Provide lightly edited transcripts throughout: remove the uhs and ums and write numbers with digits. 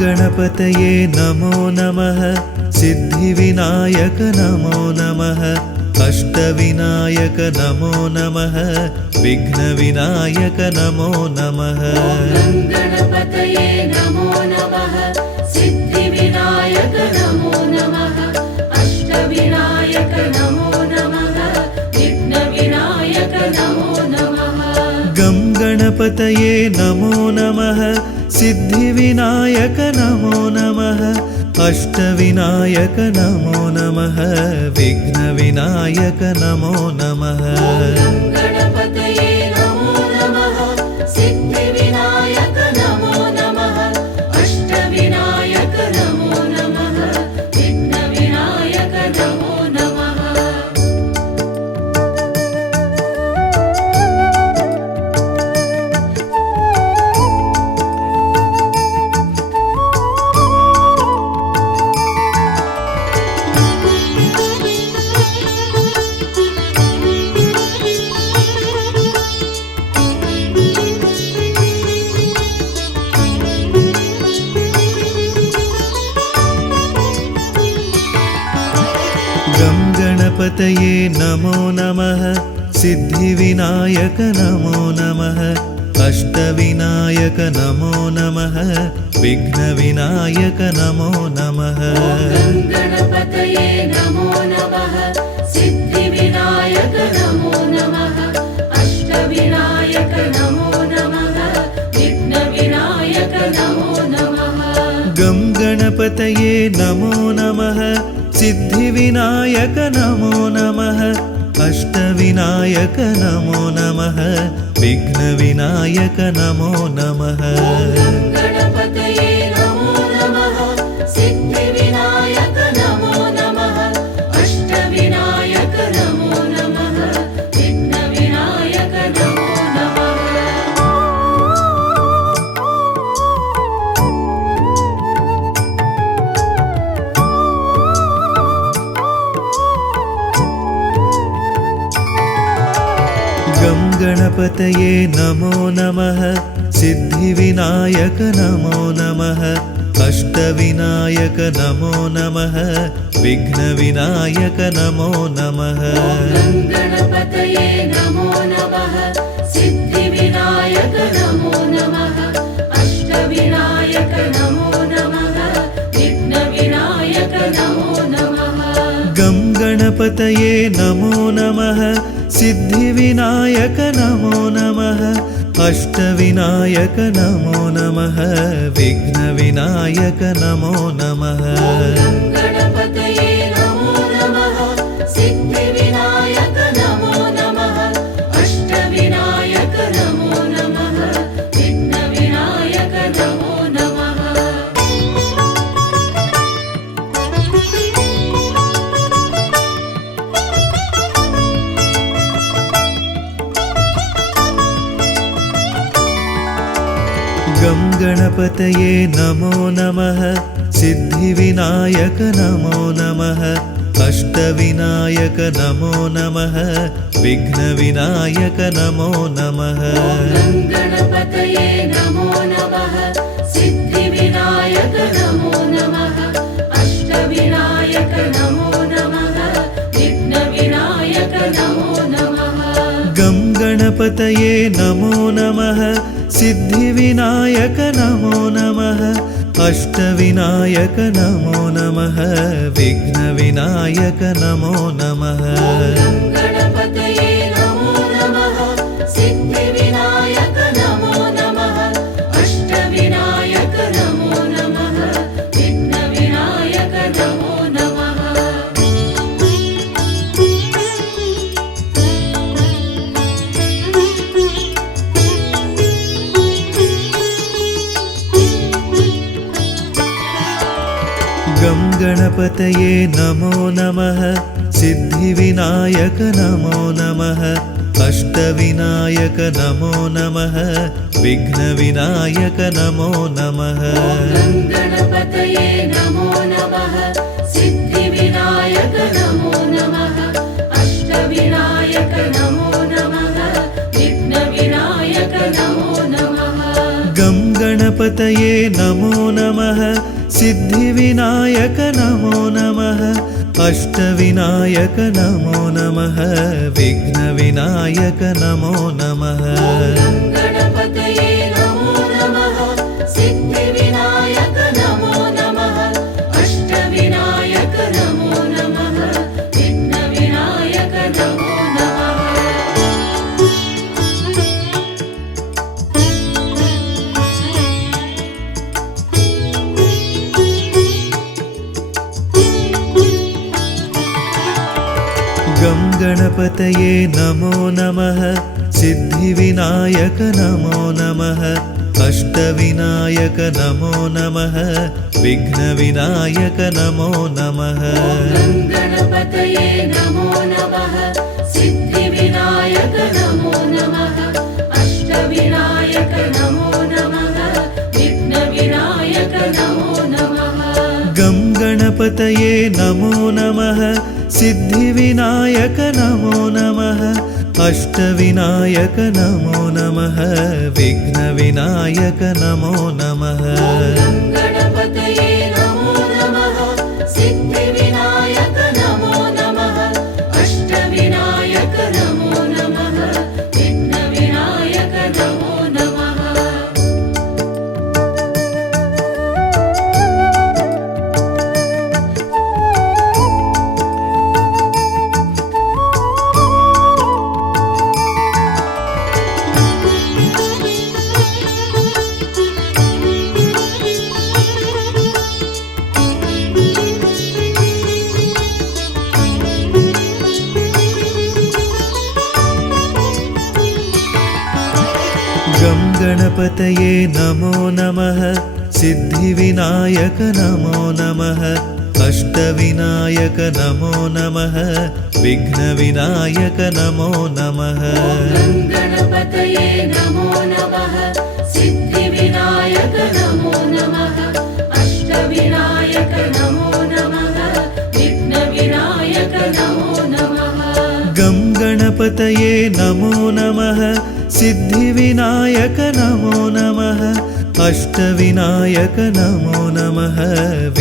गणपतये नमो नमः। सिद्धिविनायक नमो नमः। अष्टविनायक नमो नमः। विघ्नविनायक नमो नमः। गणपतये नमो नमः। सिद्धिविनायक नमो नमः। अष्टविनायक नमो नमः। विघ्नविनायक नमो नमः। गं गणपतये नमो नमः। सिद्धिविनायक नमो नमः। अष्टविनायक नमो नमः। विघ्नविनायक नमो नमः। गणपतये नमो नमः। सिद्धिविनायक नमो नमः। अष्टविनायक नमो नमः। विघ्नविनायक नमो नमः। गं गणपतये नमो नमः। सिद्धिविनायक नमो नमः। अष्टविनायक नमो नमः। विघ्नविनायक नमो नमः। गणपतये नमो नमः। सिद्धिविनायक नमो नमः। अष्टविनायक नमो नमः। विघ्नविनायक नमो नमः। गं गणपतये नमो नमः। सिद्धिविनायक नमो नमः। अष्टविनायक नमो नमः। विघ्नविनायक नमो नमः। गणपतये नमो नमः। सिद्धिविनायक नमो नमः। अष्टविनायक नमो नमः। विघ्नविनायक नमो नमः। गं गणपतये नमो नमः। सिद्धिविनायक नमो नमः। अष्टविनायक नमो नमः। विघ्नविनायक नमो नमः। गणपतये नमो नमः। सिद्धिविनायक नमो नमः। अष्टविनायक नमो नमः। विघ्नविनायक नमो नमः। गं गणपतये नमो नमः। सिद्धिविनायक नमो नमः। अष्टविनायक नमो नमः। विघ्नविनायक नमो नमः। गणपतये नमो नमः। सिद्धिविनायक नमो नमः। अष्टविनायक नमो नमः। विघ्नविनायक नमो नमः। गं गणपतये नमो नमः। सिद्धिविनायक नमो नमः। अष्टविनायक नमो नमः। विघ्नविनायक नमो नमः। गणपतये नमो नमः। सिद्धिविनायक नमो नमः। अष्टविनायक नमो नमः। विघ्नविनायक नमो नमः। गं गणपतये नमो नमः। सिद्धिविनायक नमो नमः। अष्टविनायक नमो नमः। विघ्नविनायक नमो नमः। गणपतये नमो नमः। सिद्धिविनायक नमो नमः। अष्टविनायक नमो नमः। विघ्नविनायक नमो नमः। गं गणपतये नमो नमः। सिद्धिविनायक नमो नमः। अष्टविनायक नमो नमः। विघ्नविनायक नमो नमः। गणपतये नमो नमः। सिद्धिविनायक नमो नमः। अष्टविनायक नमो नमः। विघ्नविनायक नमो नमः। गं गणपतये गङ्गणपतये नमो नमः सिद्धिविनायक नमो नमः अष्टविनायक नमो नमः विघ्नविनायक नमो नमः गणपतये नमो नमः सिद्धिविनायक नमो नमः अष्टविनायक नमो नमः विघ्नविनायक नमो गं गणपतये नमो नमः सिद्धिविनायक नमो नमः अष्टविनायक नमो नमः विघ्नविनायक नमो नमः गणपतये नमो नमः सिद्धिविनायक नमो नमः अष्टविनायक नमो नमः विघ्नविनायक नमो नमः गं गणपतये नमो नमः सिद्धिविनायक नमो नमः अष्टविनायक नमो नमः विघ्नविनायक नमो नमः गणपतये नमो नमः सिद्धिविनायक नमो नमः अष्टविनायक नमो नमः विघ्नविनायक नमो नमः गं गणपतये नमो नमः सिद्धिविनायक नमो नमः अष्टविनायक नमो नमः विघ्नविनायक नमो नमः गणपतये नमो नमः सिद्धिविनायक नमो नमः अष्टविनायक नमो नमः विघ्नविनायक नमो नमः गं गणपतये नमो नमः सिद्धिविनायक नमो नमः अष्टविनायक नमो नमः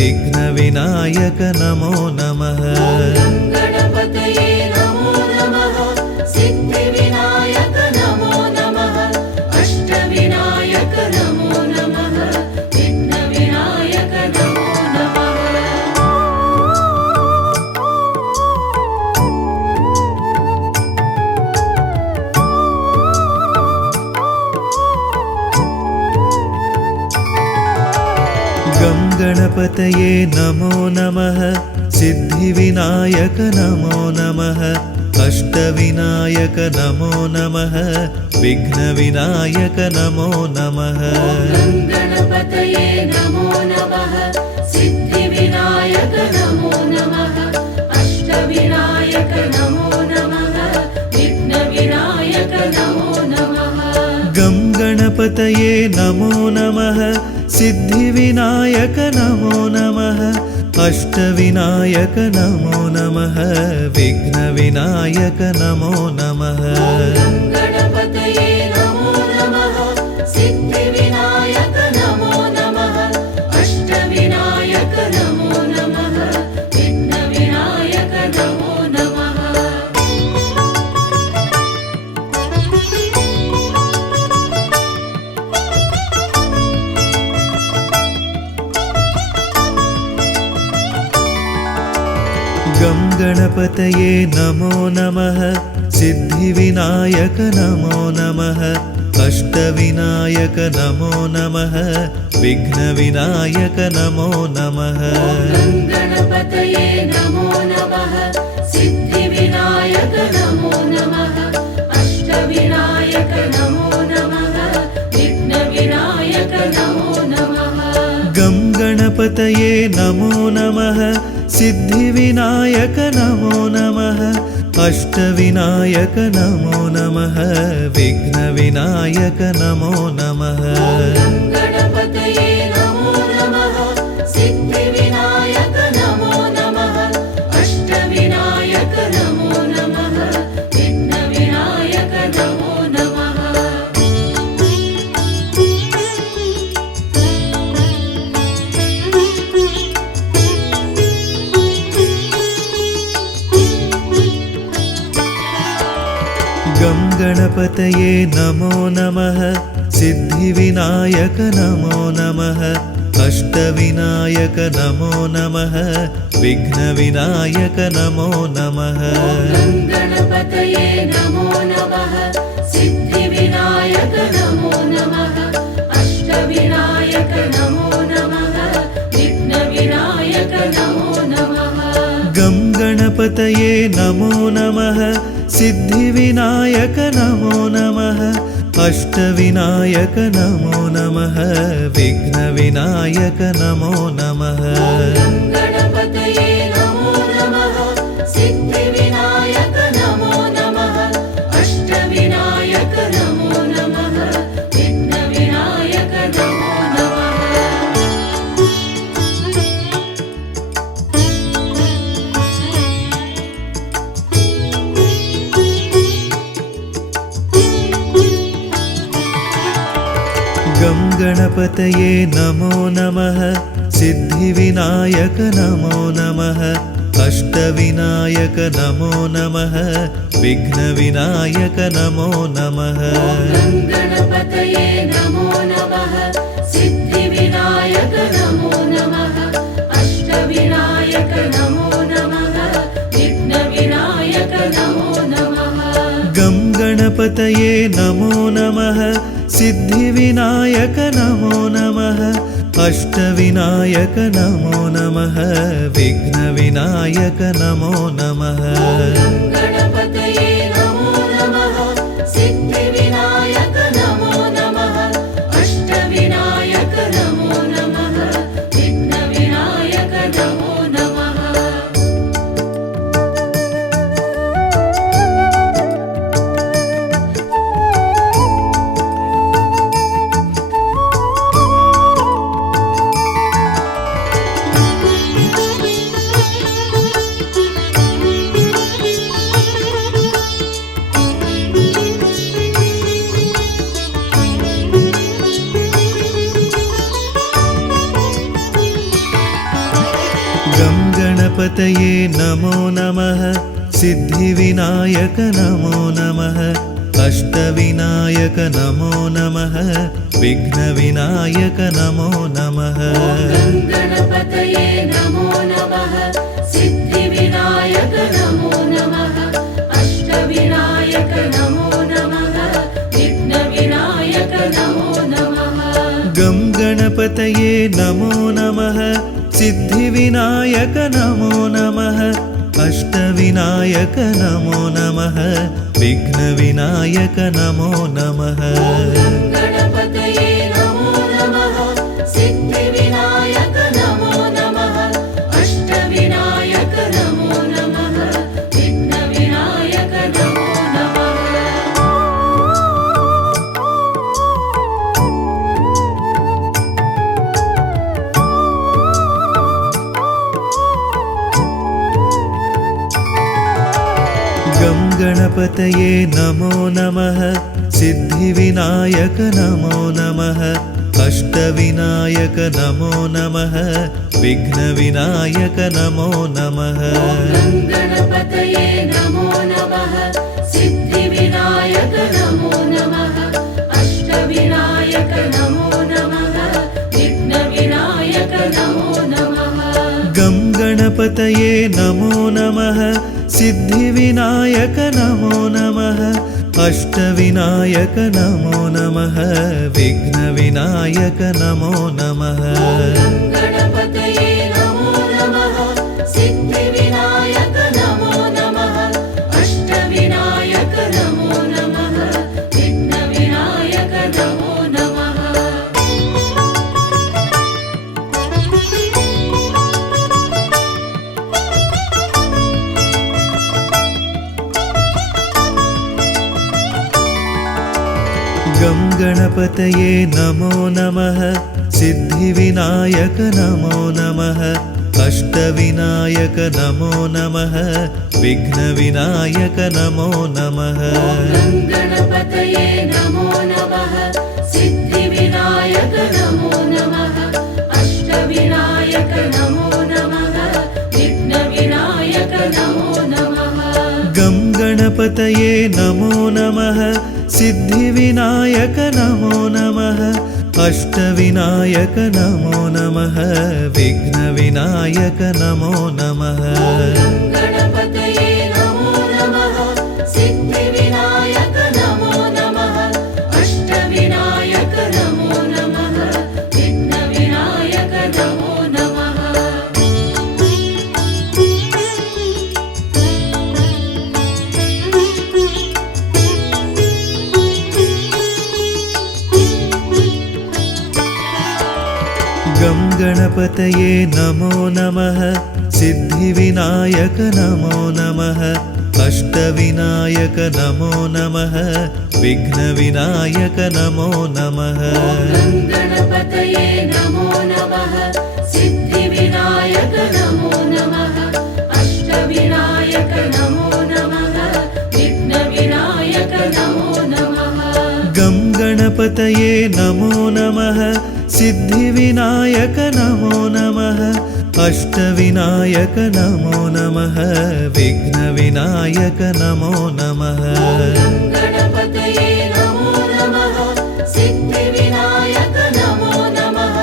विघ्नविनायक नमो नमः गणपतये नमो नमः सिद्धिविनायक नमो नमः अष्टविनायक नमो नमः विघ्नविनायक नमो नमः गं गणपतये नमो नमः सिद्धिविनायक नमो नमः अष्टविनायक नमो नमः विघ्नविनायक नमो नमः गणपतये नमो नमः सिद्धिविनायक नमो नमः अष्टविनायक नमो नमः विघ्नविनायक नमो नमः गं गणपतये नमो नमः सिद्धिविनायक नमो नमः अष्टविनायक नमो नमः विघ्नविनायक नमो नमः गणपतये नमो नमः सिद्धिविनायक नमो नमः अष्टविनायक नमो नमः विघ्नविनायक नमो नमः गं गणपतये नमो नमः सिद्धिविनायक नमो नमः अष्टविनायक नमो नमः विघ्नविनायक नमो नमः गणपतये नमो नमः सिद्धिविनायक नमो नमः अष्टविनायक नमो नमः विघ्नविनायक नमो नमः गं गणपतये नमो नमः सिद्धिविनायक नमो नमः अष्टविनायक नमो नमः विघ्नविनायक नमो नमः गणपतये नमो नमः सिद्धिविनायक नमो नमः अष्टविनायक नमो नमः विघ्नविनायक नमो नमः गणपतये नमो नमः सिद्धिविनायक नमो नमः अष्टविनायक नमो नमः विघ्नविनायक नमो नमः गं गणपतये नमो नमः सिद्धिविनायक नमो नमः अष्टविनायक नमो नमः विघ्नविनायक नमो नमः गं गणपतये नमो नमः सिद्धिविनायक नमो नमः अष्टविनायक नमो नमः विघ्नविनायक नमो नमः गं गणपतये नमो नमः सिद्धिविनायक नमो नमः अष्टविनायक नमो नमः विघ्नविनायक नमो गं गणपतये नमो नमः सिद्धिविनायक नमो नमः अष्टविनायक नमो नमः विघ्नविनायक नमो नमः गं गणपतये नमो नमः सिद्धिविनायक नमो नमः अष्टविनायक नमो नमः विघ्नविनायक नमो नमः गं गणपतये नमो नमः सिद्धिविनायक नमो नमः अष्टविनायक नमो नमः विघ्नविनायक नमो नमः गं गणपतये नमो नमः सिद्धिविनायक नमो नमः अष्टविनायक नमो नमः विघ्नविनायक नमो नमः गं गणपतये नमो नमः सिद्धिविनायक नमो नमः अष्टविनायक नमो नमः विघ्नविनायक नमो नमः गं गणपतये नमो नमः सिद्धिविनायक नमो नमः अष्टविनायक नमो नमः विघ्नविनायक नमो नमः गं गणपतये नमो नमः सिद्धिविनायक नमो नमः अष्टविनायक नमो नमः विघ्नविनायक नमो नमः गं गणपतये नमो नमः सिद्धिविनायक नमो नमः अष्टविनायक नमो नमः विघ्नविनायक नमो नमः गं गणपतये नमो नमः सिद्धिविनायक नमो नमः अष्टविनायक नमो नमः विघ्नविनायक नमो नमः गं गणपतये नमो नमः सिद्धिविनायक नमो नमः अष्टविनायक नमो नमः विघ्नविनायक नमो नमः गं गणपतये नमो नमः सिद्धिविनायक नमो नमः अष्टविनायक नमो नमः विघ्नविनायक नमो नमः गं गणपतये नमो नमः सिद्धिविनायक नमो नमः अष्टविनायक नमो नमः विघ्नविनायक नमो नमः गं गणपतये नमो नमः सिद्धिविनायक नमो नमः अष्टविनायक नमो नमः विघ्नविनायक नमो नमः गं गणपतये नमो नमः सिद्धिविनायक नमो नमः अष्टविनायक नमो नमः विघ्नविनायक नमो नमः गं गणपतये नमो नमः सिद्धिविनायक नमो नमः अष्टविनायक नमो नमः विघ्नविनायक नमो नमः गणपतये नमो नमः सिद्धिविनायक नमो नमः अष्टविनायक नमो नमः विघ्नविनायक नमो नमः गं गणपतये नमो नमः सिद्धिविनायक नमो नमः अष्टविनायक नमो नमः विघ्नविनायक नमो नमः गणपतये नमो नमः सिद्धिविनायक नमो नमः अष्टविनायक नमो नमः विघ्नविनायक नमो नमः गं गणपतये नमो नमः सिद्धिविनायक नमो नमः अष्टविनायक नमो नमः विघ्नविनायक नमो नमः गणपतये नमो नमः सिद्धिविनायक नमो नमः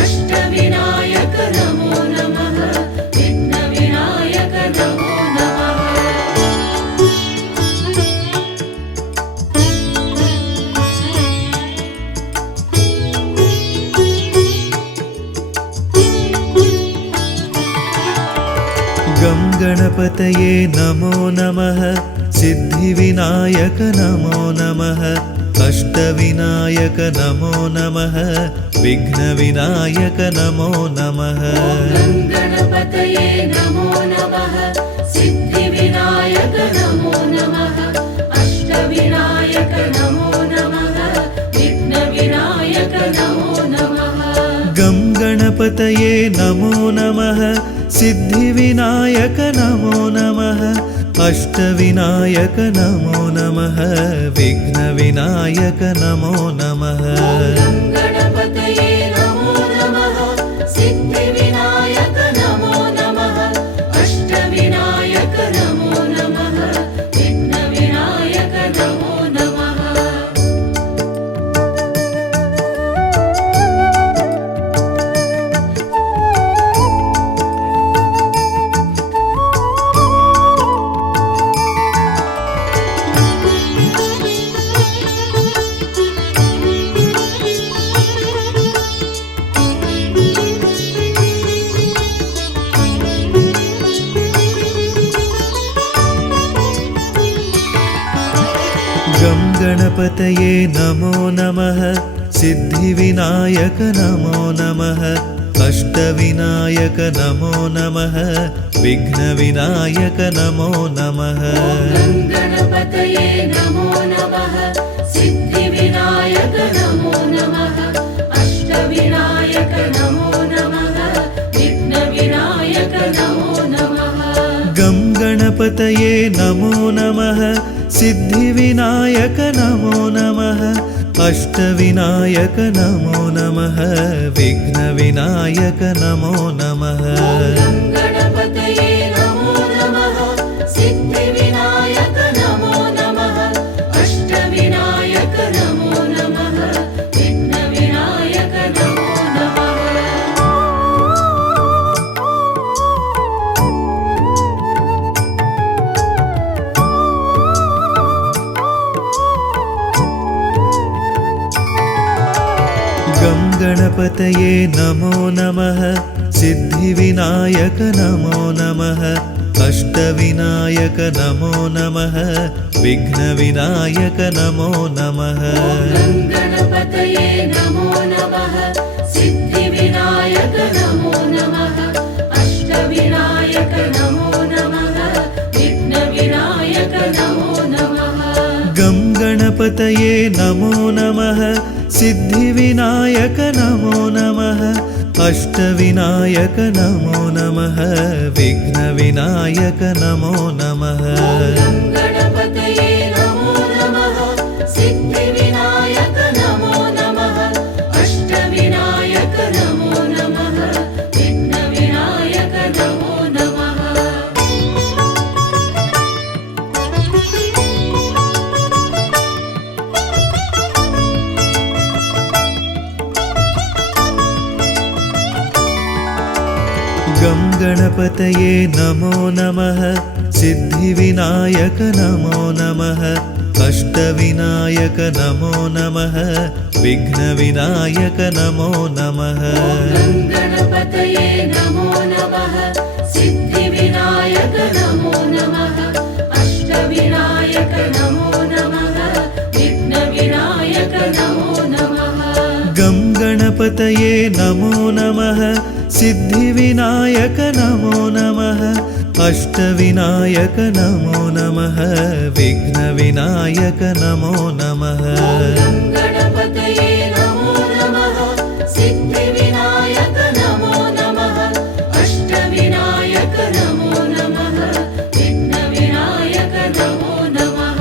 अष्टविनायक नमो नमः विघ्नविनायक नमो नमः गं गणपतये नमो नमः सिद्धिविनायक नमो नमः अष्टविनायक नमो नमः विघ्नविनायक नमो नमः गणपतये नमो नमः सिद्धिविनायक नमो नमः अष्टविनायक नमो नमः विघ्नविनायक नमो नमः गं गणपतये नमो नमः सिद्धिविनायक नमो नमः अष्टविनायक नमो नमः विघ्नविनायक नमो नमः गणपतये नमो नमः सिद्धिविनायक नमो नमः अष्टविनायक नमो नमः विघ्नविनायक नमो नमः गं गणपतये नमो नमः सिद्धिविनायक नमो नमः अष्टविनायक नमो नमः विघ्नविनायक नमो नमः गणपतये नमो नमः सिद्धिविनायक नमो नमः अष्टविनायक नमो नमः विघ्नविनायक नमो नमः गं गणपतये नमो नमः सिद्धिविनायक नमो नमः अष्टविनायक नमो नमः विघ्नविनायक नमो नमः गणपतये नमो नमः सिद्धिविनायक नमो नमः अष्टविनायक नमो नमः विघ्नविनायक नमो नमः गं गणपतये नमो नमः सिद्धिविनायक नमो नमः अष्टविनायक नमो नमः विघ्नविनायक नमो नमः गणपतये नमो नमः सिद्धिविनायक नमो नमः अष्टविनायक नमो नमः विघ्नविनायक नमो नमः गं गणपतये नमो नमः सिद्धिविनायक नमो नमः अष्टविनायक नमो नमः विघ्नविनायक नमो नमः गणपतये नमो नमः सिद्धिविनायक नमो नमः अष्टविनायक नमो नमः विघ्नविनायक नमो नमः गं गणपतये नमो नमः सिद्धिविनायक नमो नमः अष्टविनायक नमो नमः विघ्नविनायक नमो नमः गं गणपतये नमो नमः सिद्धिविनायक नमो नमः अष्टविनायक नमो नमः विघ्नविनायक नमो नमः गं गणपतये नमो नमः सिद्धिविनायक नमो नमः अष्टविनायक नमो नमः विघ्नविनायक नमो नमः गं गणपतये नमो नमः सिद्धिविनायक नमो नमः अष्टविनायक नमो नमः विघ्नविनायक नमो नमः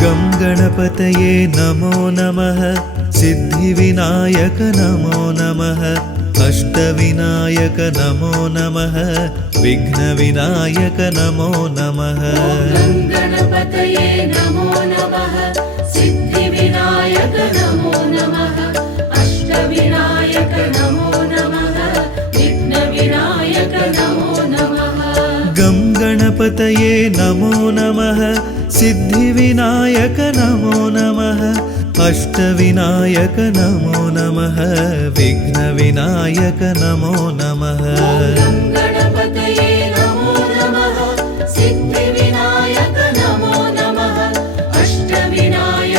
गं गणपतये नमो नमः सिद्धिविनायक नमो नमः अष्टविनायक नमो नमः विघ्नविनायक नमो नमः गं गणपतये नमो नमः सिद्धिविनायक नमो नमः अष्टविनायक नमो नमः विघ्नविनायक नमो नमः गं गणपतये नमो नमः सिद्धिविनायक नमो नमः अष्टविनायक नमो नमः विघ्नविनायक नमो नमः गं गणपतये नमो नमः सिद्धिविनायक नमो नमः अष्टविनायक नमो नमः विघ्नविनायक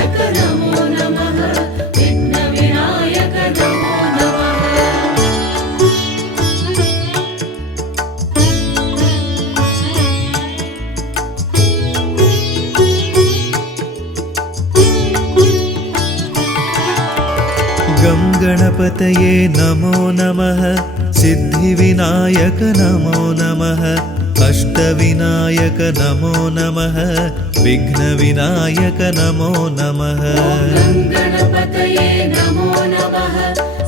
नमो नमः गं गणपतये नमो नमः सिद्धिविनायक नमो नमः अष्टविनायक नमो नमः विघ्नविनायक नमो नमः गं गणपतये नमो नमः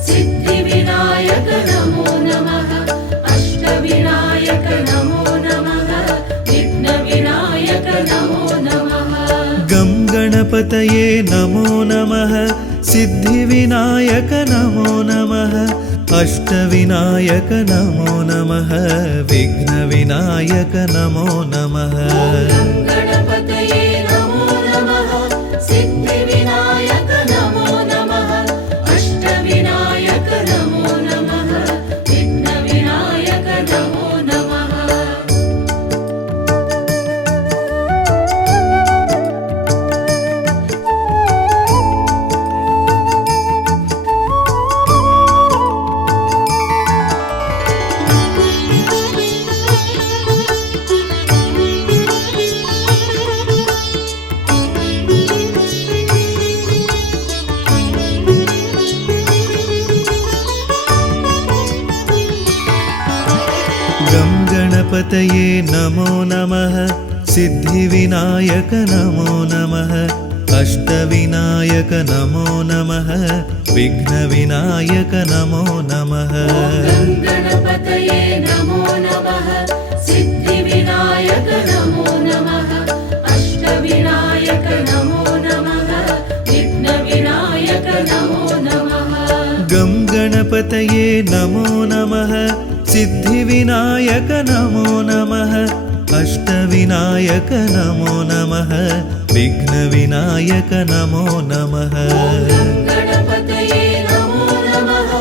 सिद्धिविनायक नमो नमः अष्टविनायक नमो नमः विघ्नविनायक नमो नमः गं गणपतये नमो नमः सिद्धिविनायक नमो नमः अष्टविनायक नमो नमः विघ्नविनायक नमो नमः गं गणपतये नमो नमः सिद्धिविनायक नमो नमः अष्टविनायक नमो नमः विघ्नविनायक नमो नमः गं गणपतये नमो नमः सिद्धिविनायक नमो नमः अष्टविनायक नमो नमः विघ्नविनायक नमो नमः गं गणपतये नमो नमः सिद्धिविनायक नमो नमः अष्टविनायक नमो नमः विघ्नविनायक नमो नमः गं गणपतये नमो नमः सिद्धिविनायक नमो नमः अष्टविनायक नमो नमः विघ्नविनायक नमो नमः गं गणपतये नमो नमः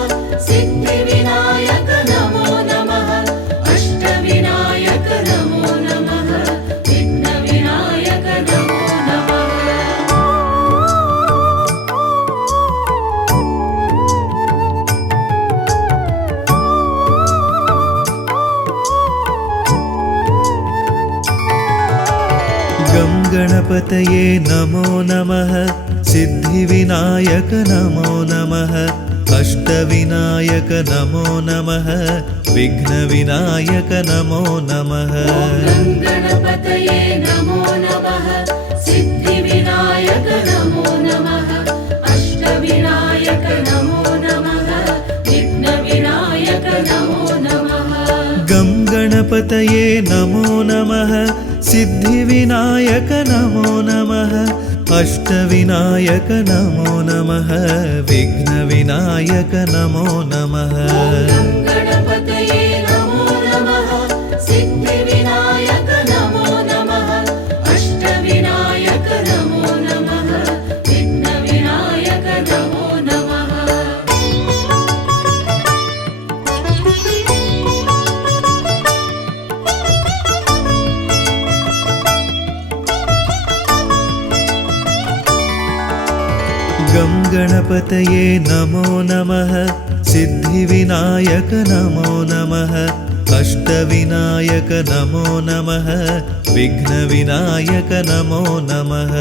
सिद्धिविनायक नमो नमः अष्टविनायक नमो नमः विघ्नविनायक नमो नमः गं गणपतये नमो नमः सिद्धिविनायक नमो नमः अष्टविनायक नमो नमः विघ्नविनायक नमो नमः गं गणपतये नमो नमः सिद्धिविनायक नमो नमः अष्टविनायक नमो नमः विघ्नविनायक नमो नमः गं गणपतये गङ्गणपतये नमो नमः सिद्धिविनायक नमो नमः अष्टविनायक नमो नमः विघ्नविनायक नमो नमः गणपतये नमो नमः सिद्धिविनायक नमो नमः अष्टविनायक नमो नमः विघ्नविनायक नमो नमः गं गणपतये नमो नमः सिद्धिविनायक नमो नमः अष्टविनायक नमो नमः विघ्नविनायक नमो नमः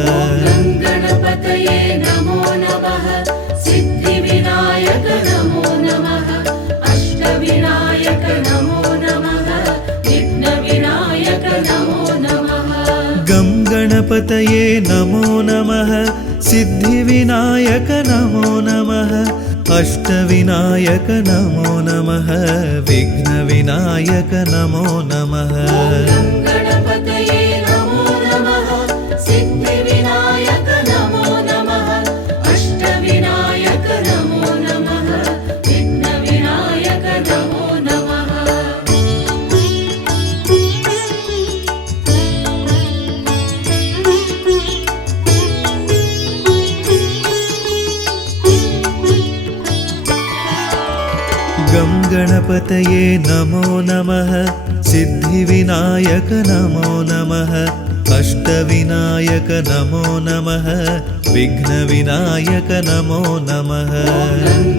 गणपतये नमो नमः सिद्धिविनायक नमो नमः अष्टविनायक नमो नमः विघ्नविनायक नमो नमः गं गणपतये नमो नमः सिद्धिविनायक नमो नमः अष्टविनायक नमो नमः विघ्नविनायक नमो नमः गणपतये नमो नमः सिद्धिविनायक नमो नमः अष्टविनायक नमो नमः विघ्नविनायक नमो नमः गं गणपतये नमो नमः सिद्धिविनायक नमो नमः अष्टविनायक नमो नमः विघ्नविनायक नमो नमः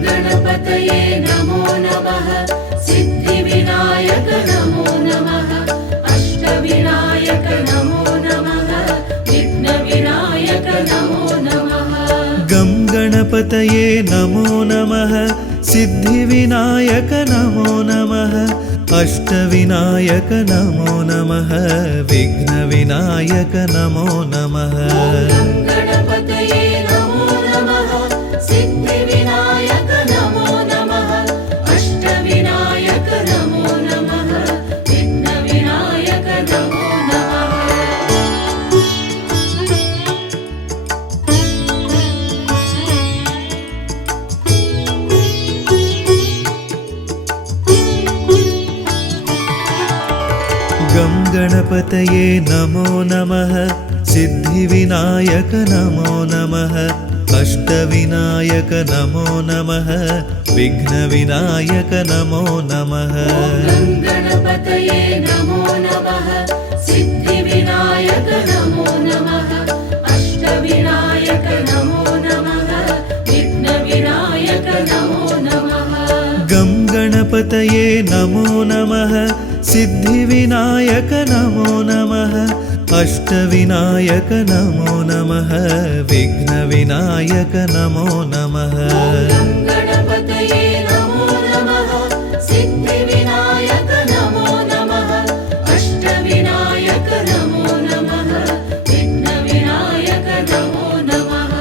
गणपतये नमो नमः सिद्धिविनायक नमो नमः अष्टविनायक नमो नमः विघ्नविनायक नमो नमः गं गणपतये नमो नमः सिद्धिविनायक नमो नमः अष्टविनायक नमो नमः विघ्नविनायक नमो नमः गणपतये नमो नमः सिद्धिविनायक नमो नमः अष्टविनायक नमो नमः विघ्नविनायक नमो नमः गं गणपतये नमो नमः सिद्धिविनायक नमो नमः अष्टविनायक नमो नमः विघ्नविनायक नमो नमः गणपतये नमो नमः सिद्धिविनायक नमो नमः अष्टविनायक नमो नमः विघ्नविनायक नमो नमः गं गणपतये नमो नमः सिद्धिविनायक नमो नमः अष्टविनायक नमो नमः विघ्नविनायक नमो नमः गणपतये नमो नमः सिद्धिविनायक नमो नमः अष्टविनायक नमो नमः विघ्नविनायक नमो नमः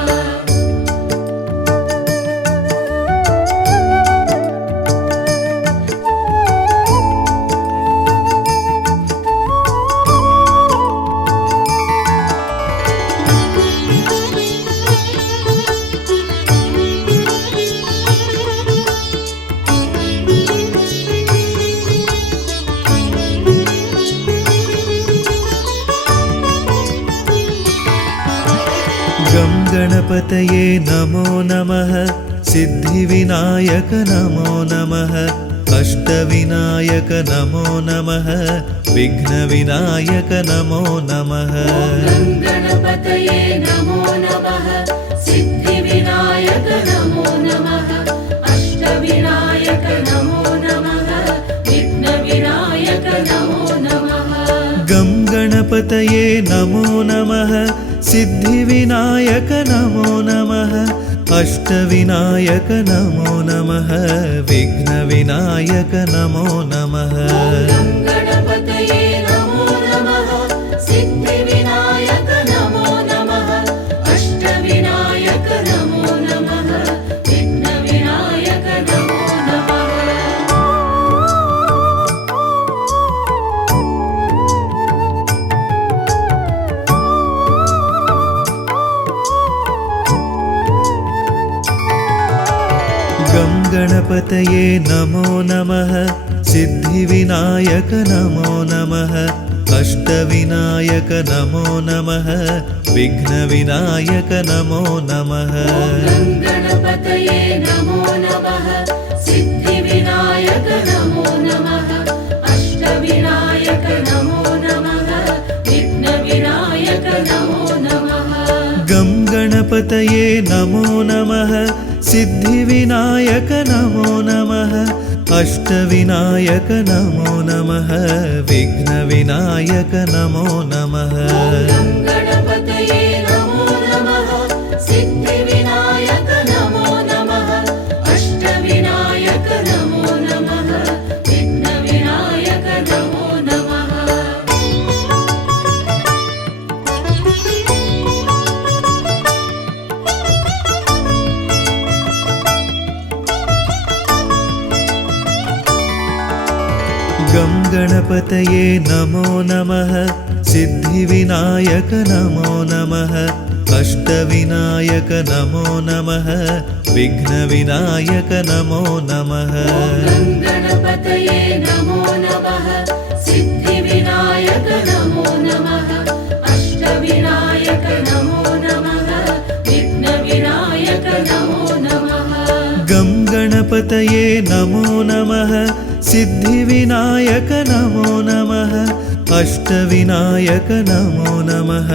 गं गणपतये नमो नमः सिद्धिविनायक नमो नमः अष्टविनायक नमो नमः विघ्नविनायक नमो नमः गणपतये नमो नमः सिद्धिविनायक नमो नमः अष्टविनायक नमो नमः विघ्नविनायक नमो नमः गं गणपतये नमो नमः सिद्धिविनायक नमो नमः अष्टविनायक नमो नमः विघ्नविनायक नमो नमः गणपतये नमो नमः सिद्धिविनायक नमो नमः अष्टविनायक नमो नमः विघ्नविनायक नमो नमः गणपतये नमो नमः सिद्धिविनायक नमो नमः अष्टविनायक नमो नमः विघ्नविनायक नमो नमः गणपतये नमो नमः सिद्धिविनायक नमो नमः अष्टविनायक नमो नमः विघ्नविनायक नमो नमः गं गणपतये नमो नमः सिद्धिविनायक नमो नमः अष्टविनायक नमो नमः विघ्नविनायक नमो नमः गणपतये नमो नमः सिद्धिविनायक नमो नमः अष्टविनायक नमो नमः विघ्नविनायक नमो नमः गं गणपतये नमो नमः सिद्धिविनायक नमो नमः अष्टविनायक नमो नमः विघ्नविनायक नमो नमः गणपतये नमो नमः सिद्धिविनायक नमो नमः अष्टविनायक नमो नमः विघ्नविनायक नमो नमः गं गणपतये नमो नमः सिद्धिविनायक नमो नमः अष्टविनायक नमो नमः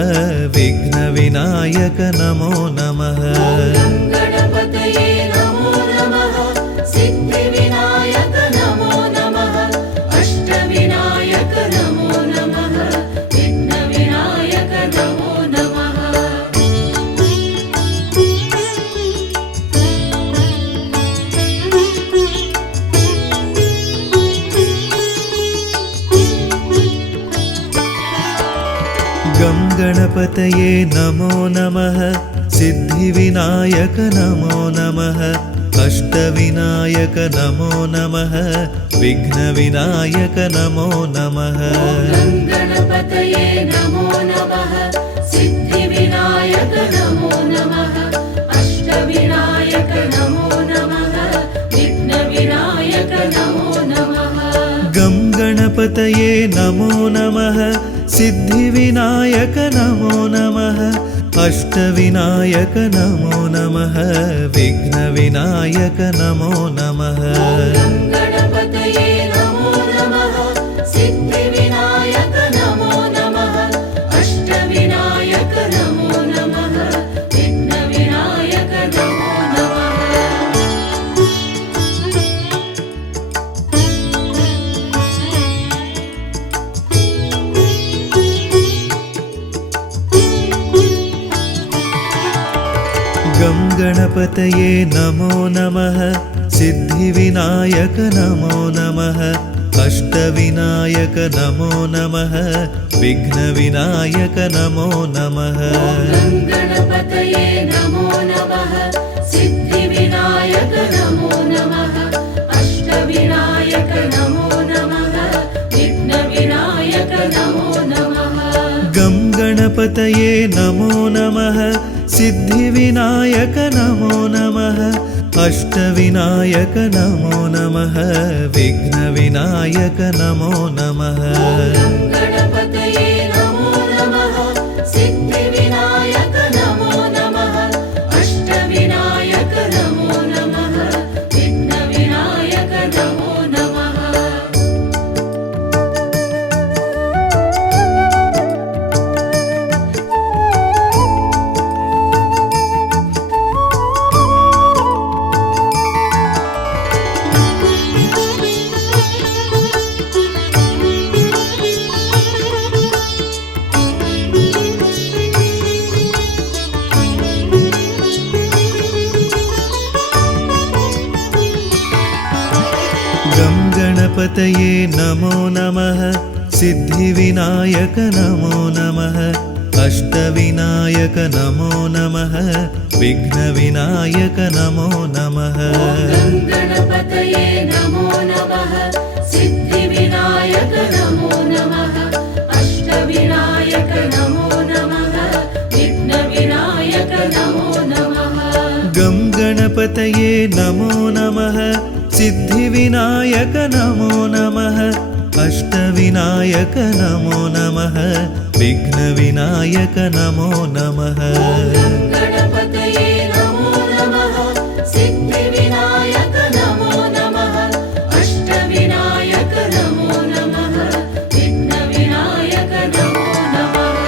विघ्नविनायक नमो नमः गणपतये नमो नमः सिद्धिविनायक नमो नमः अष्टविनायक नमो नमः विघ्नविनायक नमो नमः गं गणपतये नमो नमः सिद्धिविनायक नमो नमः अष्टविनायक नमो नमः विघ्नविनायक नमो नमः गणपतये नमो नमः सिद्धिविनायक नमो नमः अष्टविनायक नमो नमः विघ्नविनायक नमो नमः गं गणपतये नमो नमः सिद्धिविनायक नमो नमः अष्टविनायक नमो नमः विघ्नविनायक नमो नमः गणपतये नमो नमः सिद्धिविनायक नमो नमः अष्टविनायक नमो नमः विघ्नविनायक नमो नमः गं गणपतये नमो नमः सिद्धिविनायक नमो नमः अष्टविनायक नमो नमः विघ्नविनायक नमो नमः गणपतये नमो नमः सिद्धिविनायक नमो नमः अष्टविनायक नमो नमः विघ्नविनायक नमो नमः गं गणपतये नमो नमः सिद्धिविनायक नमो नमः अष्टविनायक नमो नमः विघ्नविनायक नमो नमः गणपतये नमो नमः सिद्धिविनायक नमो नमः अष्टविनायक नमो नमः विघ्नविनायक नमो नमः गं गणपतये नमो नमः सिद्धिविनायक नमो नमः अष्टविनायक नमो नमः विघ्नविनायक नमो नमः गणपतये नमो नमः सिद्धिविनायक नमो नमः अष्टविनायक नमो नमः विघ्नविनायक नमो नमः गं गणपतये नमो नमः सिद्धिविनायक नमो नमः अष्टविनायक नमो नमः विघ्नविनायक नमो नमः गणपतये नमो नमः सिद्धिविनायक नमो नमः अष्टविनायक नमो नमः विघ्नविनायक नमो नमः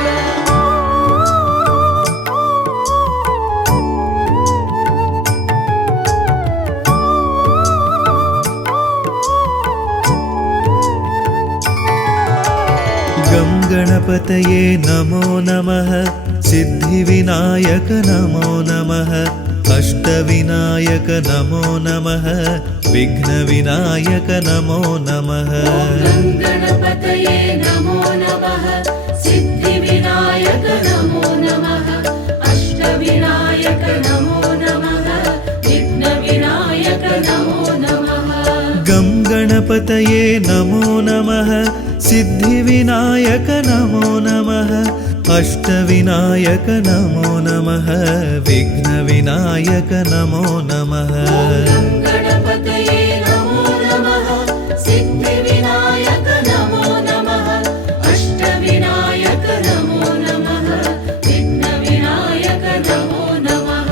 गं गणपतये नमो नमः सिद्धिविनायक नमो नमः अष्टविनायक नमो नमः विघ्नविनायक नमो नमः गणपतये नमो नमः सिद्धिविनायक नमो नमः अष्टविनायक नमो नमः विघ्नविनायक नमो नमः गं गणपतये नमो नमः सिद्धिविनायक नमो नमः अष्टविनायक नमो नमः विघ्नविनायक नमो नमः गणपतये नमो नमः सिद्धिविनायक नमो नमः अष्टविनायक नमो नमः विघ्नविनायक नमो नमः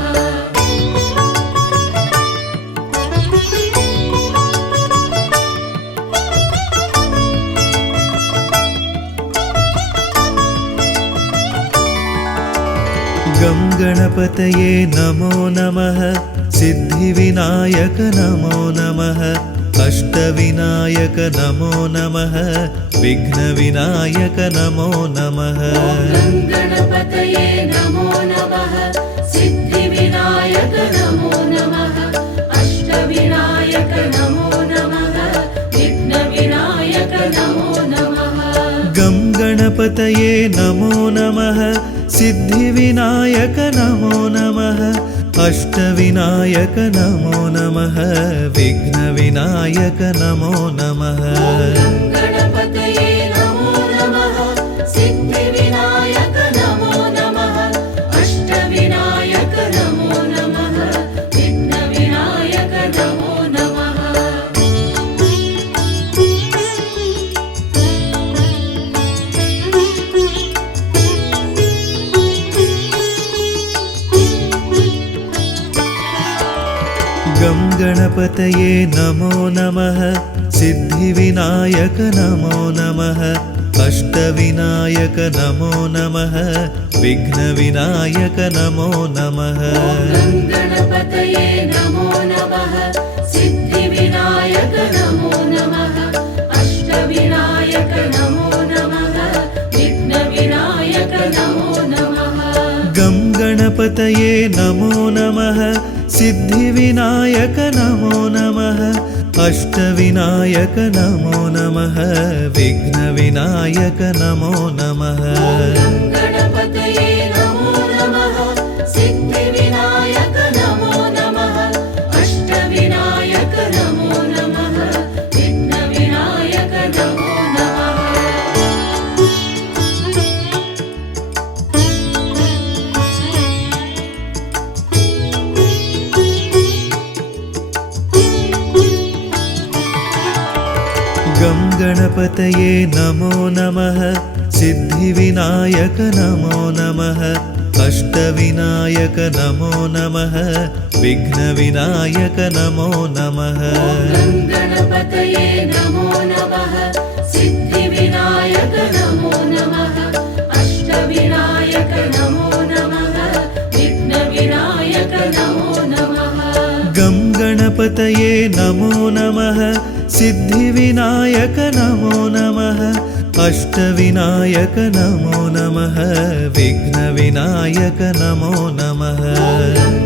गं गणपतये नमो नमः सिद्धिविनायक नमो नमः अष्टविनायक नमो नमः विघ्नविनायक नमो नमः गणपतये नमो नमः सिद्धिविनायक नमो नमः अष्टविनायक नमो नमः विघ्नविनायक नमो नमः गं गणपतये नमो नमः सिद्धिविनायक नमो नमः अष्टविनायक नमो नमः विघ्नविनायक नमो नमः गणपतये नमो नमः सिद्धिविनायक नमो नमः अष्टविनायक नमो नमः विघ्नविनायक नमो नमः गं गणपतये नमो नमः सिद्धिविनायक नमो नमः अष्टविनायक नमो नमः विघ्नविनायक नमो नमः गणपतये नमो नमः सिद्धिविनायक नमो नमः अष्टविनायक नमो नमः विघ्नविनायक नमो नमः गं गणपतये नमो नमः सिद्धिविनायक नमो नमः अष्टविनायक नमो नमः विघ्नविनायक नमो नमः गणपतये नमो नमः सिद्धिविनायक नमो नमः अष्टविनायक नमो नमः विघ्नविनायक नमो नमः गं गणपतये नमो नमः सिद्धिविनायक नमो नमः अष्टविनायक नमो नमः विघ्नविनायक नमो नमः गणपतये नमो नमः सिद्धिविनायक नमो नमः अष्टविनायक नमो नमः विघ्नविनायक नमो नमः गं गणपतये नमो नमः सिद्धिविनायक नमो नमः अष्टविनायक नमो नमः विघ्नविनायक नमो नमः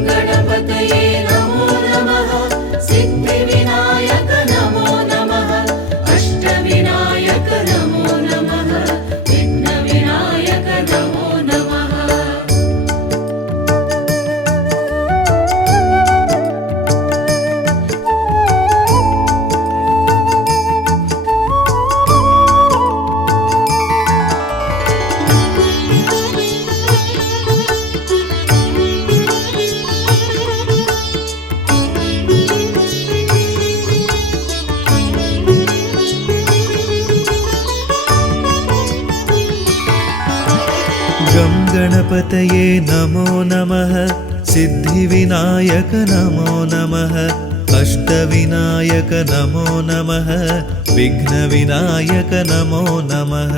गणपतये नमो नमः सिद्धिविनायक नमो नमः अष्टविनायक नमो नमः विघ्नविनायक नमो नमः गं गणपतये नमो नमः सिद्धिविनायक नमो नमः अष्टविनायक नमो नमः विघ्नविनायक नमो नमः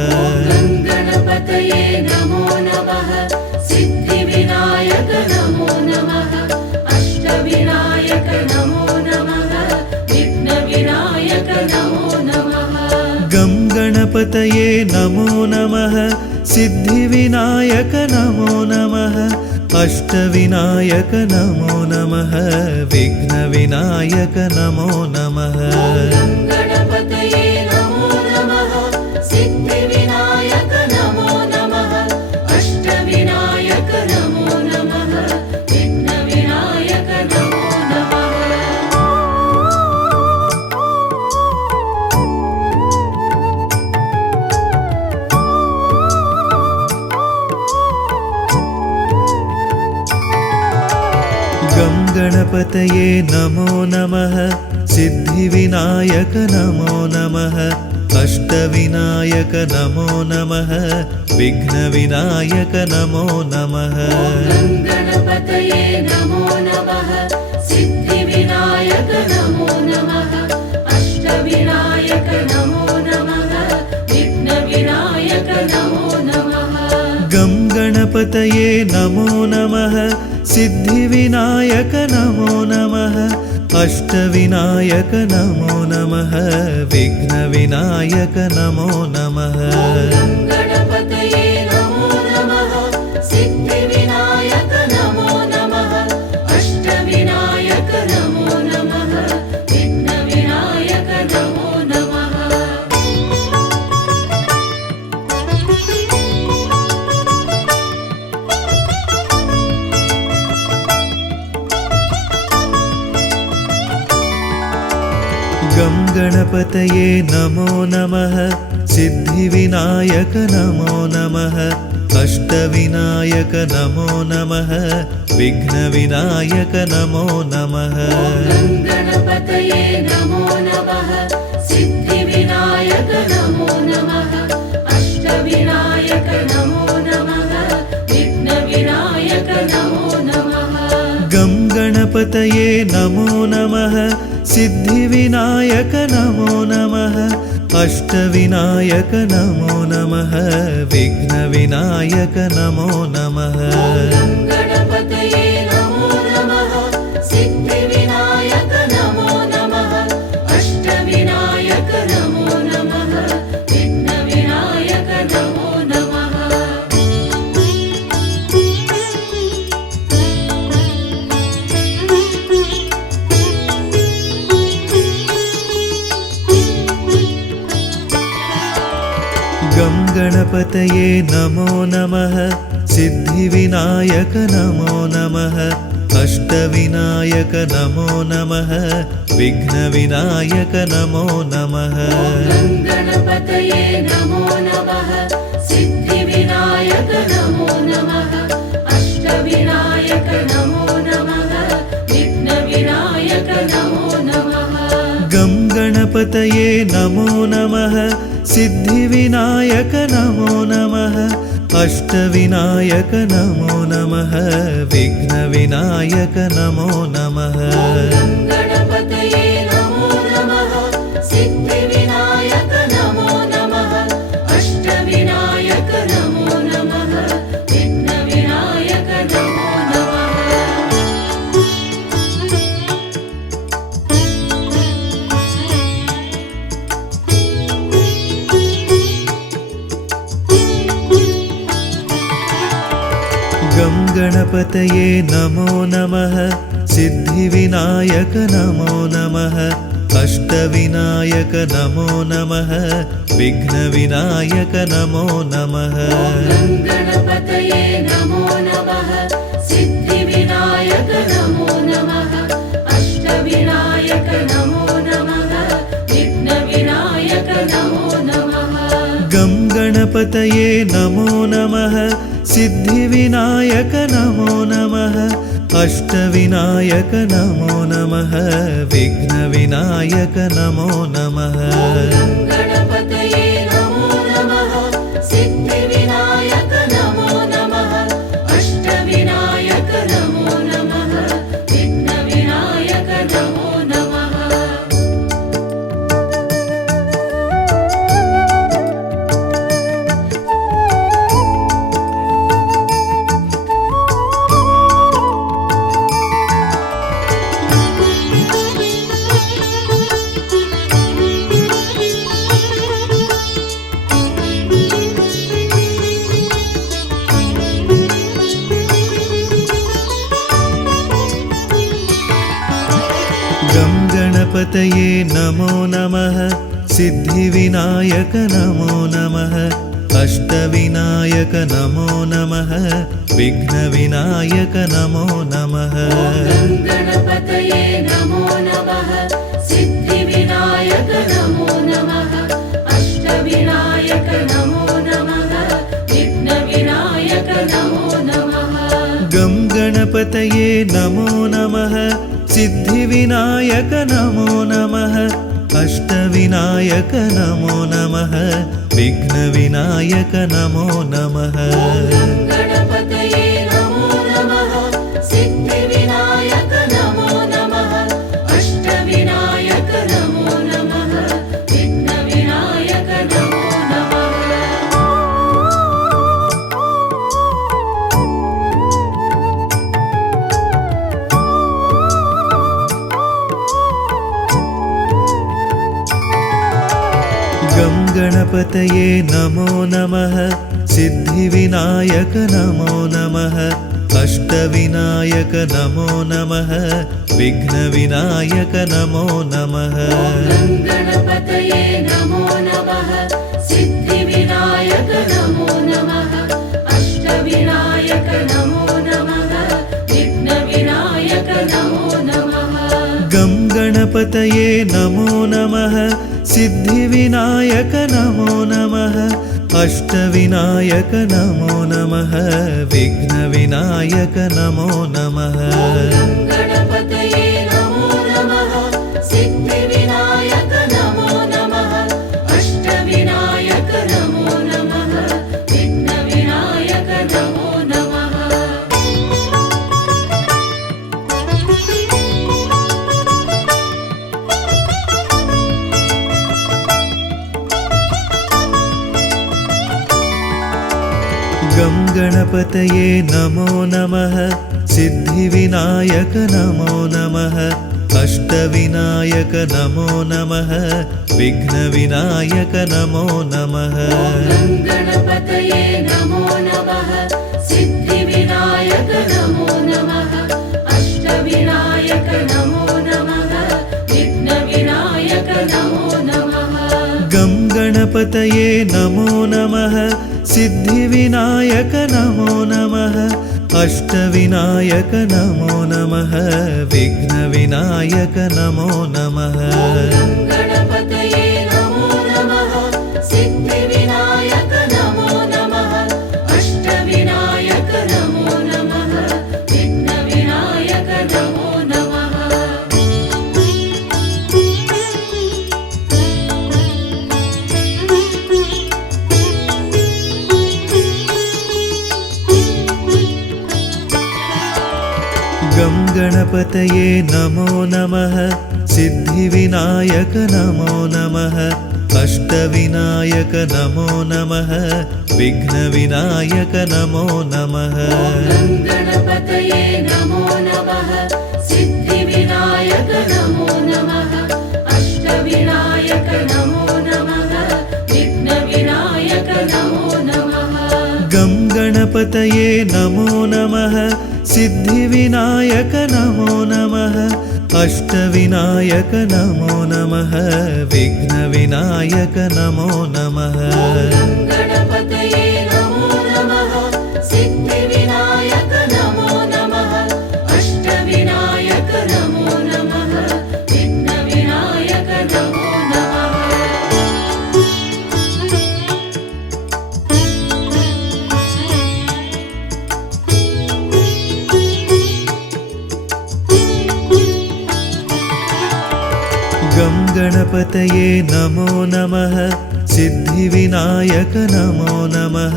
गं गणपतये नमो नमः सिद्धिविनायक नमो नमः अष्टविनायक नमो नमः विघ्नविनायक नमो नमः गं गणपतये नमो नमः सिद्धिविनायक नमो नमः अष्टविनायक नमो नमः विघ्नविनायक नमो नमः गं गणपतये नमो नमः सिद्धिविनायक नमो नमः अष्टविनायक नमो नमः विघ्नविनायक नमो नमः गं गणपतये नमो नमः सिद्धिविनायक नमो नमः अष्टविनायक नमो नमः विघ्नविनायक नमो नमः गं गणपतये नमो नमः सिद्धिविनायक नमो नमः अष्टविनायक नमो नमः विघ्नविनायक नमो नमः गं गणपतये नमो नमः सिद्धिविनायक नमो नमः अष्टविनायक नमो नमः विघ्नविनायक नमो नमः गं गणपतये नमो नमः सिद्धिविनायक नमो नमः अष्टविनायक नमो नमः विघ्नविनायक नमो नमः गं गणपतये नमो नमः सिद्धिविनायक नमो नमः अष्टविनायक नमो नमः विघ्नविनायक नमो नमः गं गणपतये नमो नमः सिद्धिविनायक नमो नमः अष्टविनायक नमो नमः विघ्नविनायक नमो नमः गं गणपतये नमो नमः सिद्धिविनायक नमो नमः अष्टविनायक नमो नमः विघ्नविनायक नमो नमः गं गणपतये नमो नमः सिद्धिविनायक नमो नमः अष्टविनायक नमो नमः विघ्नविनायक नमो नमः गं गणपतये नमो नमः सिद्धिविनायक नमो नमः अष्टविनायक नमो नमः विघ्नविनायक नमो नमः गं गणपतये नमो नमः सिद्धिविनायक नमो नमः अष्टविनायक नमो नमः विघ्नविनायक नमो नमः गं गणपतये नमो नमः सिद्धिविनायक नमो नमः अष्टविनायक नमो नमः विघ्नविनायक नमो नमः गं गणपतये नमो नमः सिद्धिविनायक नमो नमः अष्टविनायक नमो नमः विघ्नविनायक नमो नमः गं गणपतये नमो नमः सिद्धिविनायक नमो नमः अष्टविनायक नमो नमः विघ्नविनायक नमो नमः गं गणपतये नमो नमः सिद्धिविनायक नमो नमः अष्टविनायक नमो नमः विघ्नविनायक नमो नमः गं गणपतये नमो नमः सिद्धिविनायक नमो नमः अष्टविनायक नमो नमः विघ्नविनायक नमो नमः गं गणपतये नमो नमः सिद्धिविनायक नमो नमः गङ्गणपतये नमो नमः सिद्धिविनायक नमो नमः अष्टविनायक नमो नमः विघ्नविनायक नमो नमः गणपतये नमो नमः सिद्धिविनायक नमो नमः अष्टविनायक नमो नमः विघ्नविनायक नमो नमः गं गणपतये नमो नमः सिद्धिविनायक नमो नमः अष्टविनायक नमो नमः विघ्नविनायक नमो नमः गणपतये नमो नमः सिद्धिविनायक नमो नमः अष्टविनायक नमो नमः विघ्नविनायक नमो नमः गं गणपतये नमो नमः सिद्धिविनायक नमो नमः अष्टविनायक नमो नमः विघ्नविनायक नमो नमः गणपतये नमो नमः सिद्धिविनायक नमो नमः अष्टविनायक नमो नमः विघ्नविनायक नमो नमः गं गणपतये नमो नमः सिद्धिविनायक नमो नमः अष्टविनायक नमो नमः विघ्नविनायक नमो नमः गणपतये नमो नमः सिद्धिविनायक नमो नमः अष्टविनायक नमो नमः विघ्नविनायक नमो नमः गं गणपतये नमो नमः सिद्धिविनायक नमो नमः अष्टविनायक नमो नमः विघ्नविनायक नमो नमः गणपतये नमो नमः सिद्धिविनायक नमो नमः अष्टविनायक नमो नमः विघ्नविनायक नमो नमः गं गणपतये नमो नमः सिद्धिविनायक नमो नमः अष्टविनायक नमो नमः विघ्नविनायक नमो नमः गणपतये नमो नमः सिद्धिविनायक नमो नमः अष्टविनायक नमो नमः विघ्नविनायक नमो नमः गं गणपतये नमो नमः सिद्धिविनायक नमो नमः अष्टविनायक नमो नमः विघ्नविनायक नमो नमः गणपतये नमो नमः सिद्धिविनायक नमो नमः अष्टविनायक नमो नमः विघ्नविनायक नमो नमः गं गणपतये नमो नमः सिद्धिविनायक नमो नमः अष्टविनायक नमो नमः विघ्नविनायक नमो नमः गणपतये नमो नमः सिद्धिविनायक नमो नमः अष्टविनायक नमो नमः विघ्नविनायक नमो नमः गं गणपतये नमो नमः सिद्धिविनायक नमो नमः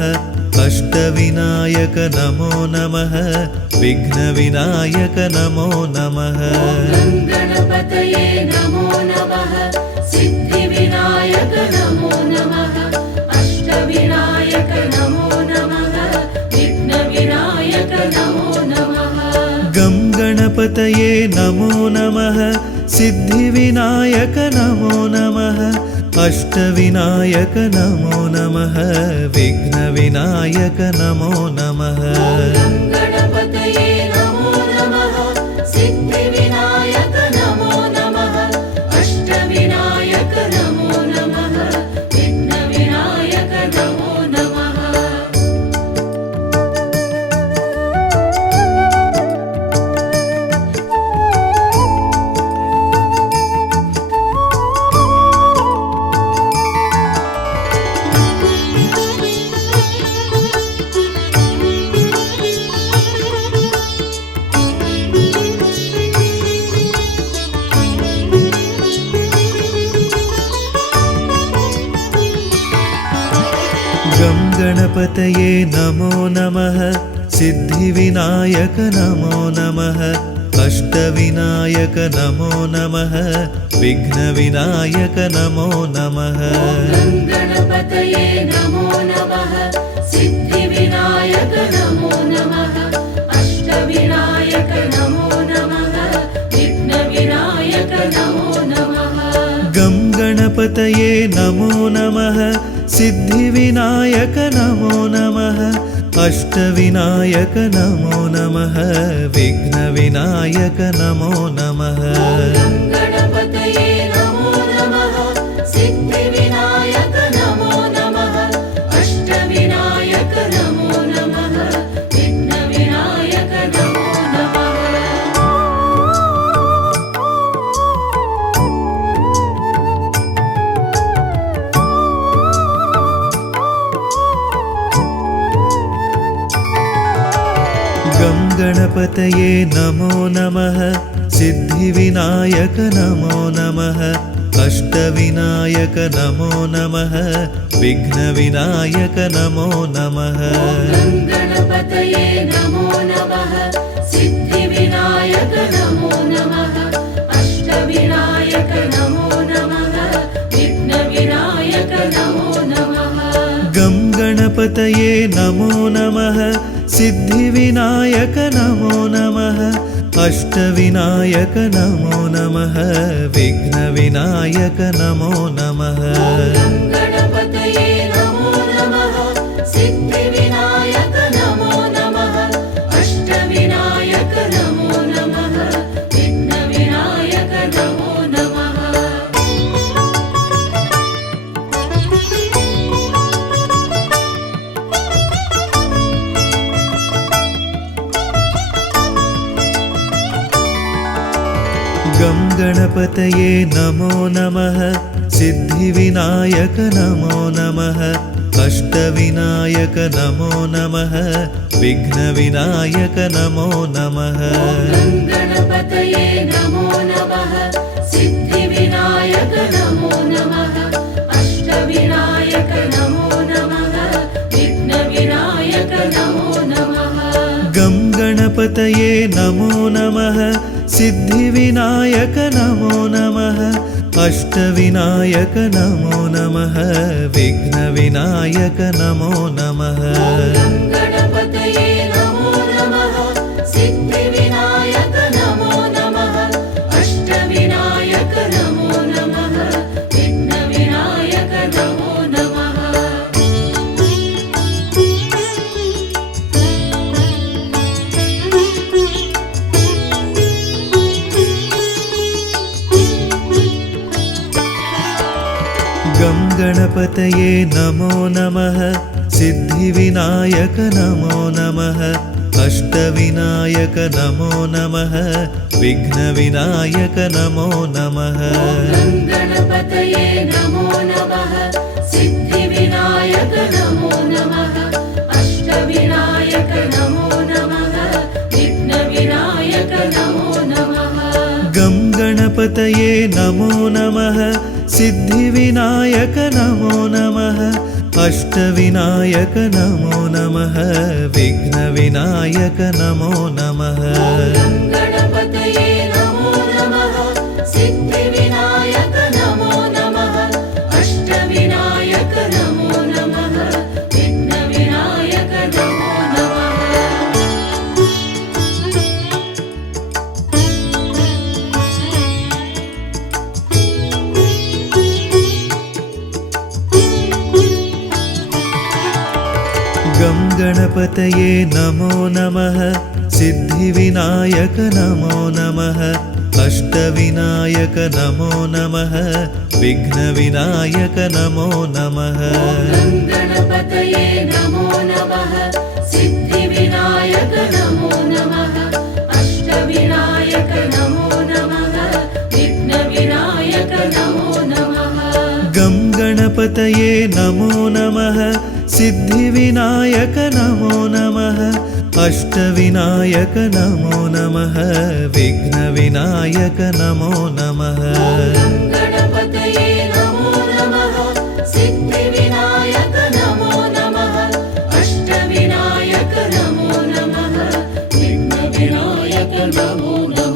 अष्टविनायक नमो नमः विघ्नविनायक नमो नमः गणपतये नमो नमः सिद्धिविनायक नमो नमः अष्टविनायक नमो नमः विघ्नविनायक नमो नमः गं गणपतये नमो नमः सिद्धिविनायक नमो नमः अष्टविनायक नमो नमः विघ्नविनायक नमो नमः गणपतये नमो नमः सिद्धिविनायक नमो नमः गङ्गणपतये नमो नमः सिद्धिविनायक नमो नमः अष्टविनायक नमो नमः विघ्नविनायक नमो नमः गणपतये नमो नमः सिद्धिविनायक नमो नमः अष्टविनायक नमो नमः विघ्नविनायक नमो नमः गं गणपतये नमो नमः सिद्धिविनायक नमो नमः अष्टविनायक नमो नमः विघ्नविनायक नमो नमः गणपतये नमो नमः सिद्धिविनायक नमो नमः अष्टविनायक नमो नमः विघ्नविनायक नमो नमः गं गणपतये नमो नमः सिद्धिविनायक नमो नमः अष्टविनायक नमो नमः विघ्नविनायक नमो नमः गणपतये नमो नमः सिद्धिविनायक नमो नमः अष्टविनायक नमो नमः विघ्नविनायक नमो नमः गं गणपतये नमो नमः सिद्धिविनायक नमो नमः अष्टविनायक नमो नमः विघ्नविनायक नमो नमः गणपतये नमो नमः सिद्धिविनायक नमो नमः अष्टविनायक नमो नमः विघ्नविनायक नमो नमः गं गणपतये नमो नमः सिद्धिविनायक नमो नमः अष्टविनायक नमो नमः विघ्नविनायक नमो नमः गणपतये नमो नमः सिद्धिविनायक नमो नमः अष्टविनायक नमो नमः विघ्नविनायक नमो नमः गं गणपतये नमो नमः सिद्धिविनायक नमो नमः अष्टविनायक नमो नमः विघ्नविनायक नमो नमः गणपतये नमो नमः सिद्धिविनायक नमो नमः अष्टविनायक नमो नमः विघ्नविनायक नमो नमः गं गणपतये नमो नमः सिद्धिविनायक नमो नमः अष्टविनायक नमो नमः विघ्नविनायक नमो नमः गणपतये नमो नमः सिद्धिविनायक नमो नमः अष्टविनायक नमो नमः विघ्नविनायक नमो नमः गं गणपतये नमो नमः सिद्धिविनायक नमो नमः अष्टविनायक नमो नमः विघ्नविनायक नमो नमः गणपतये नमो नमः सिद्धिविनायक नमो नमः अष्टविनायक नमो नमः विघ्नविनायक नमो नमः गं गणपतये नमो नमः सिद्धिविनायक नमो नमः अष्टविनायक नमो नमः विघ्नविनायक नमो नमः गणपतये नमो नमः सिद्धिविनायक नमो नमः अष्टविनायक नमो नमः विघ्नविनायक नमो नमः गं गणपतये नमो नमः सिद्धिविनायक नमो नमः अष्टविनायक नमो नमः विघ्नविनायक नमो नमः गणपतये नमो नमः सिद्धिविनायक नमो नमः नमो